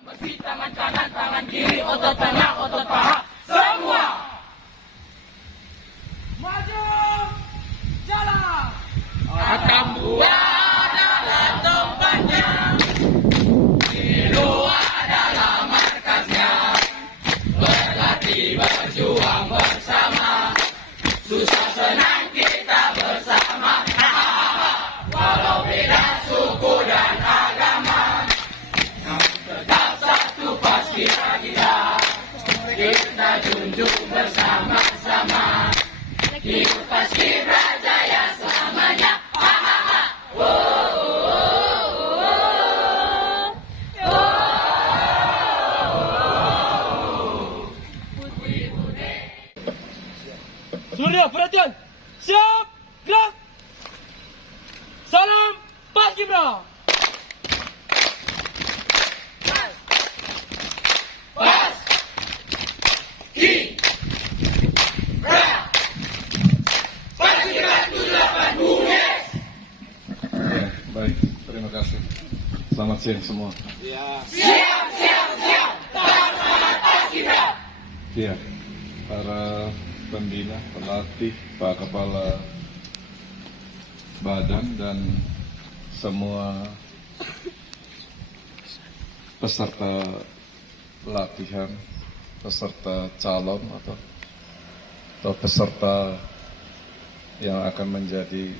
Mesti tangan kanan, tangan kiri, otot tengah, otot paha, semua. Maju, jalan. Akan buat adalah tempatnya, Pilu adalah markasnya. Berlatih berjuang bersama, susah senang kita bersama. Walau beda suku dan agama, tetap satu pasti kita junjung bersama-sama. Hidup pasti berjaya selamanya. Surya, perhatian. Siap, gerak. Salam, Paskibra. Pas, ki, ra, Paskibra 78 UNES. Ya, baik, terima kasih. Selamat siang semua. Siap, tetap semangat Paskibra. Ya, para pembina, pelatih, Pak Kepala Badan dan semua peserta pelatihan, peserta calon atau peserta yang akan menjadi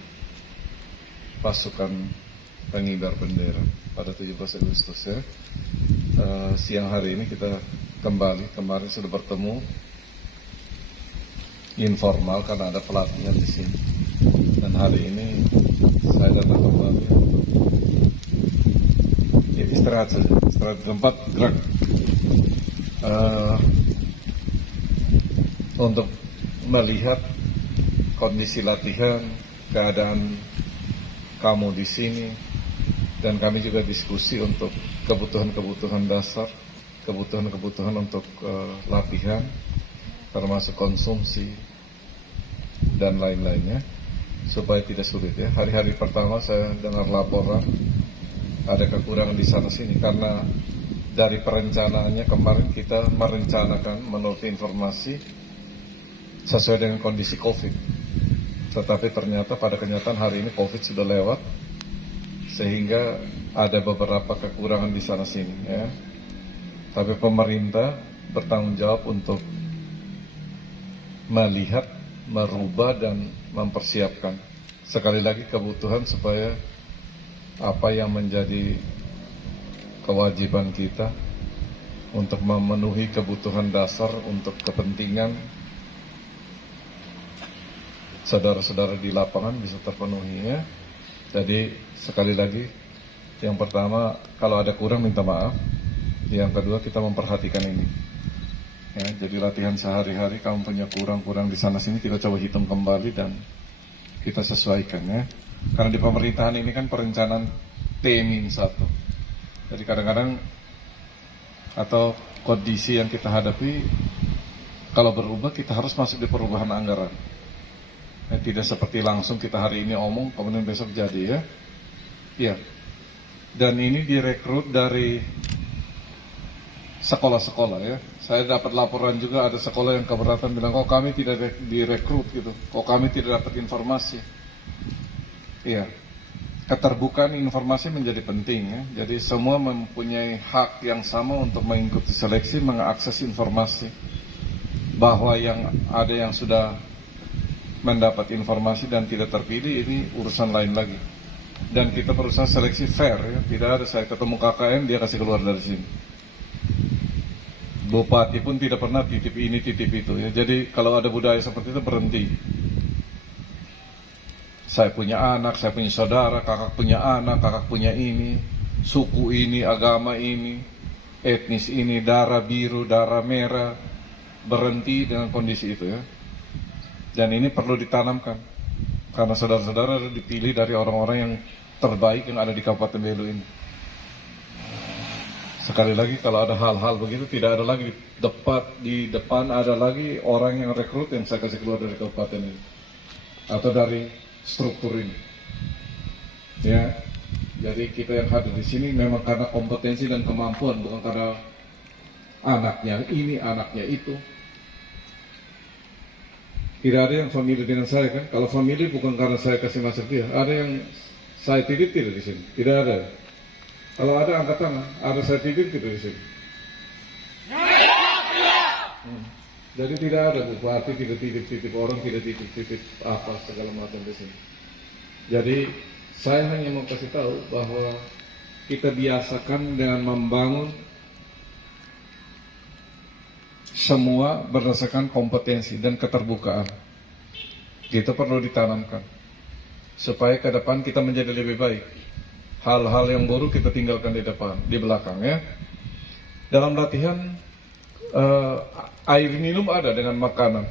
pasukan pengibar bendera pada 17 Agustus ya. Siang hari ini kita kemarin sudah bertemu informal karena ada pelatihan di sini, dan hari ini saya datang kembali untuk istirahat di tempat gerak untuk melihat kondisi latihan, keadaan kamu di sini, dan kami juga diskusi untuk kebutuhan dasar, kebutuhan untuk latihan, termasuk konsumsi dan lain-lainnya, supaya tidak sulit ya. Hari-hari pertama saya dengar laporan ada kekurangan di sana sini karena dari perencanaannya kemarin kita merencanakan menurut informasi sesuai dengan kondisi COVID, tetapi ternyata pada kenyataan hari ini COVID sudah lewat, sehingga ada beberapa kekurangan di sana sini ya. Tapi pemerintah bertanggung jawab untuk melihat, merubah dan mempersiapkan sekali lagi kebutuhan supaya apa yang menjadi kewajiban kita untuk memenuhi kebutuhan dasar untuk kepentingan saudara-saudara di lapangan bisa terpenuhi ya. Jadi sekali lagi, yang pertama kalau ada kurang minta maaf, yang kedua kita memperhatikan ini ya. Jadi latihan sehari-hari kamu punya kurang di sana sini, kita coba hitung kembali dan kita sesuaikan ya. Karena di pemerintahan ini kan perencanaan T-1. Jadi kadang-kadang atau kondisi yang kita hadapi kalau berubah kita harus masuk di perubahan anggaran ya, tidak seperti langsung kita hari ini omong kemudian besok jadi ya. Ya. Dan ini direkrut dari sekolah-sekolah ya. Saya dapat laporan juga ada sekolah yang keberatan bilang kok kami tidak direkrut gitu, kok kami tidak dapat informasi. Iya, keterbukaan informasi menjadi penting ya. Jadi semua mempunyai hak yang sama untuk mengikuti seleksi, mengakses informasi. Bahwa yang ada yang sudah mendapat informasi dan tidak terpilih ini urusan lain lagi. Dan kita berusaha seleksi fair ya. Tidak ada saya ketemu KKN dia kasih keluar dari sini. Bupati pun tidak pernah titip ini titip itu ya. Jadi kalau ada budaya seperti itu berhenti. Saya punya anak, saya punya saudara, kakak punya anak, kakak punya ini, suku ini, agama ini, etnis ini, darah biru, darah merah, berhenti dengan kondisi itu ya. Dan ini perlu ditanamkan karena saudara-saudara dipilih dari orang-orang yang terbaik yang ada di Kabupaten Belu ini. Sekali lagi kalau ada hal-hal begitu tidak ada lagi di depan ada lagi orang yang rekrut yang saya kasih keluar dari kabupaten ini atau dari struktur ini ya. Jadi kita yang hadir di sini memang karena kompetensi dan kemampuan, bukan karena anaknya ini, anaknya itu. Tidak ada yang familiar dengan saya kan? Kalau familiar bukan karena saya kasih masuk dia. Ada yang saya titip tidak di sini? Tidak ada. Kalau ada angkat tangan, ada saya titip tidak di sini? Jadi tidak ada bupati tidak titip orang, tidak titip apa segala macam di sini. Jadi saya hanya mau kasih tahu bahwa kita biasakan dengan membangun semua berdasarkan kompetensi dan keterbukaan. Itu perlu ditanamkan supaya ke depan kita menjadi lebih baik. Hal-hal yang buruk kita tinggalkan di depan, di belakang ya. Dalam latihan air minum ada dengan makanan.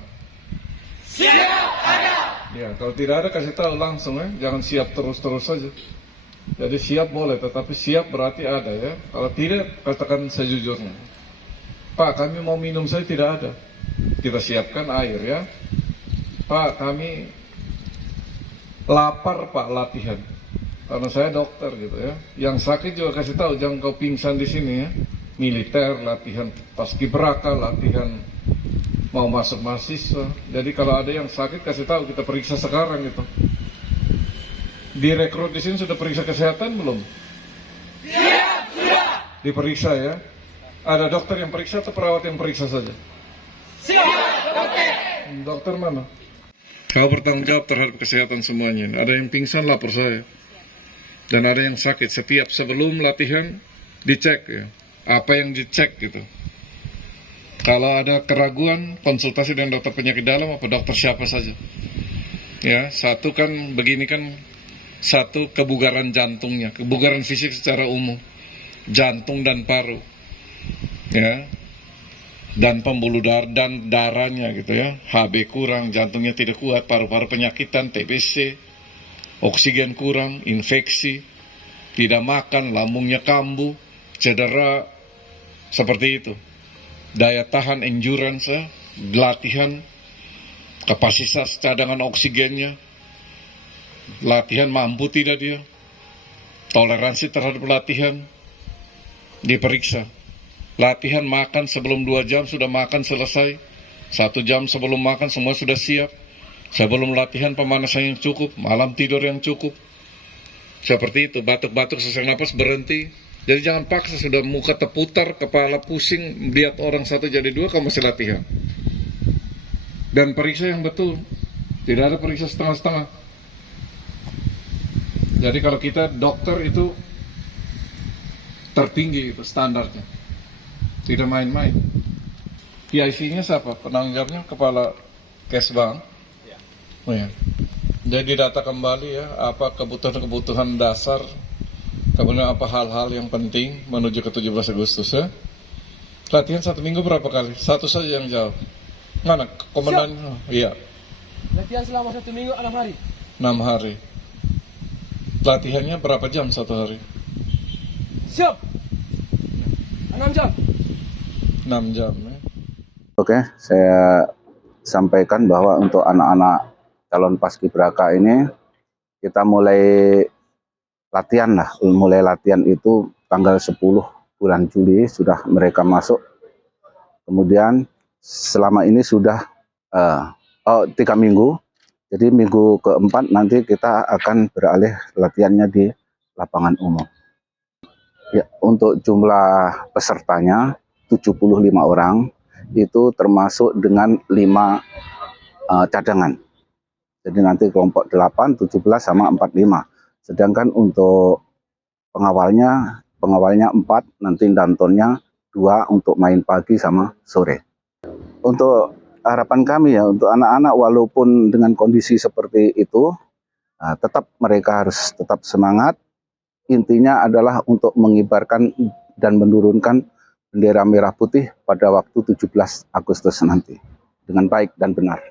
Siap ada. Ya, kalau tidak ada kasih tahu langsung ya, jangan siap terus-terus saja. Jadi siap boleh, tetapi siap berarti ada ya. Kalau tidak, katakan sejujurnya. Pak, kami mau minum saya tidak ada. Kita siapkan air ya. Pak, kami lapar Pak latihan. Karena saya dokter gitu ya. Yang sakit juga kasih tahu, jangan kau pingsan di sini ya. Militer latihan paskibraka, latihan mau masuk mahasiswa. Jadi kalau ada yang sakit kasih tahu, kita periksa sekarang gitu. Direkrut di sini sudah periksa kesehatan belum? Siap, sudah. Diperiksa ya. Ada dokter yang periksa atau perawat yang periksa saja? Siap, dokter. Dokter mana? Kau bertanggung jawab terhadap kesehatan semuanya. Ada yang pingsan lapor saya. Dan ada yang sakit. Setiap sebelum latihan dicek ya. Apa yang dicek gitu. Kalau ada keraguan, konsultasi dengan dokter penyakit dalam apa dokter siapa saja. Ya, satu kan begini kan, satu kebugaran jantungnya, kebugaran fisik secara umum, jantung dan paru. Ya, dan pembuluh darah dan darahnya gitu ya, HB kurang, jantungnya tidak kuat, paru-paru penyakitan, TBC, oksigen kurang, infeksi, tidak makan, lambungnya kambuh, cedera, seperti itu. Daya tahan, endurance, latihan, kapasitas cadangan oksigennya, latihan mampu tidak dia, toleransi terhadap latihan, diperiksa. Latihan makan sebelum 2 jam sudah makan selesai. 1 jam sebelum makan semua sudah siap. Sebelum latihan pemanasan yang cukup, malam tidur yang cukup. Seperti itu, batuk-batuk sesak napas berhenti. Jadi jangan paksa sudah muka terputar, kepala pusing, lihat orang 1 jadi 2, kamu masih latihan. Dan periksa yang betul. Tidak ada periksa setengah-setengah. Jadi kalau kita dokter itu tertinggi itu standarnya. Tidak main-main. PIC-nya siapa? Penanggung jawabnya kepala Kesbang. Oh ya. Jadi data kembali ya, apa kebutuhan-kebutuhan dasar, kemudian apa hal-hal yang penting menuju ke 17 Agustus ya. Latihan 1 minggu berapa kali? 1 saja yang jawab. Mana komandan? Oh, iya. Latihan selama 1 minggu 6 hari. 6 hari. Latihannya berapa jam 1 hari? Siap. 6 jam. 6 jam ya. Oke, saya sampaikan bahwa untuk anak-anak calon paskibraka ini kita mulai latihan itu tanggal 10 bulan Juli sudah mereka masuk. Kemudian selama ini sudah 3 minggu. Jadi minggu keempat nanti kita akan beralih latihannya di lapangan umum. Ya, untuk jumlah pesertanya 75 orang, itu termasuk dengan 5 cadangan. Jadi nanti kelompok 8, 17 sama 45. Sedangkan untuk pengawalnya 4, nanti dantonnya 2 untuk main pagi sama sore. Untuk harapan kami ya, untuk anak-anak walaupun dengan kondisi seperti itu, tetap mereka harus tetap semangat. Intinya adalah untuk mengibarkan dan menurunkan bendera merah putih pada waktu 17 Agustus nanti dengan baik dan benar.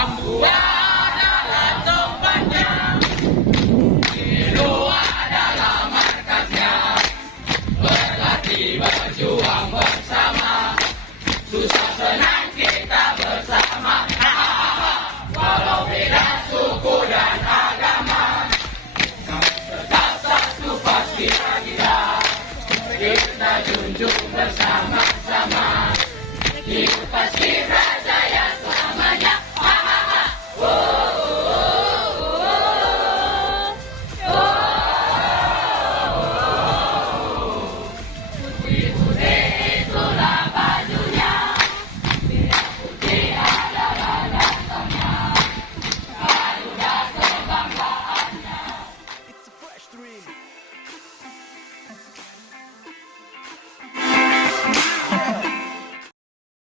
Sambuan.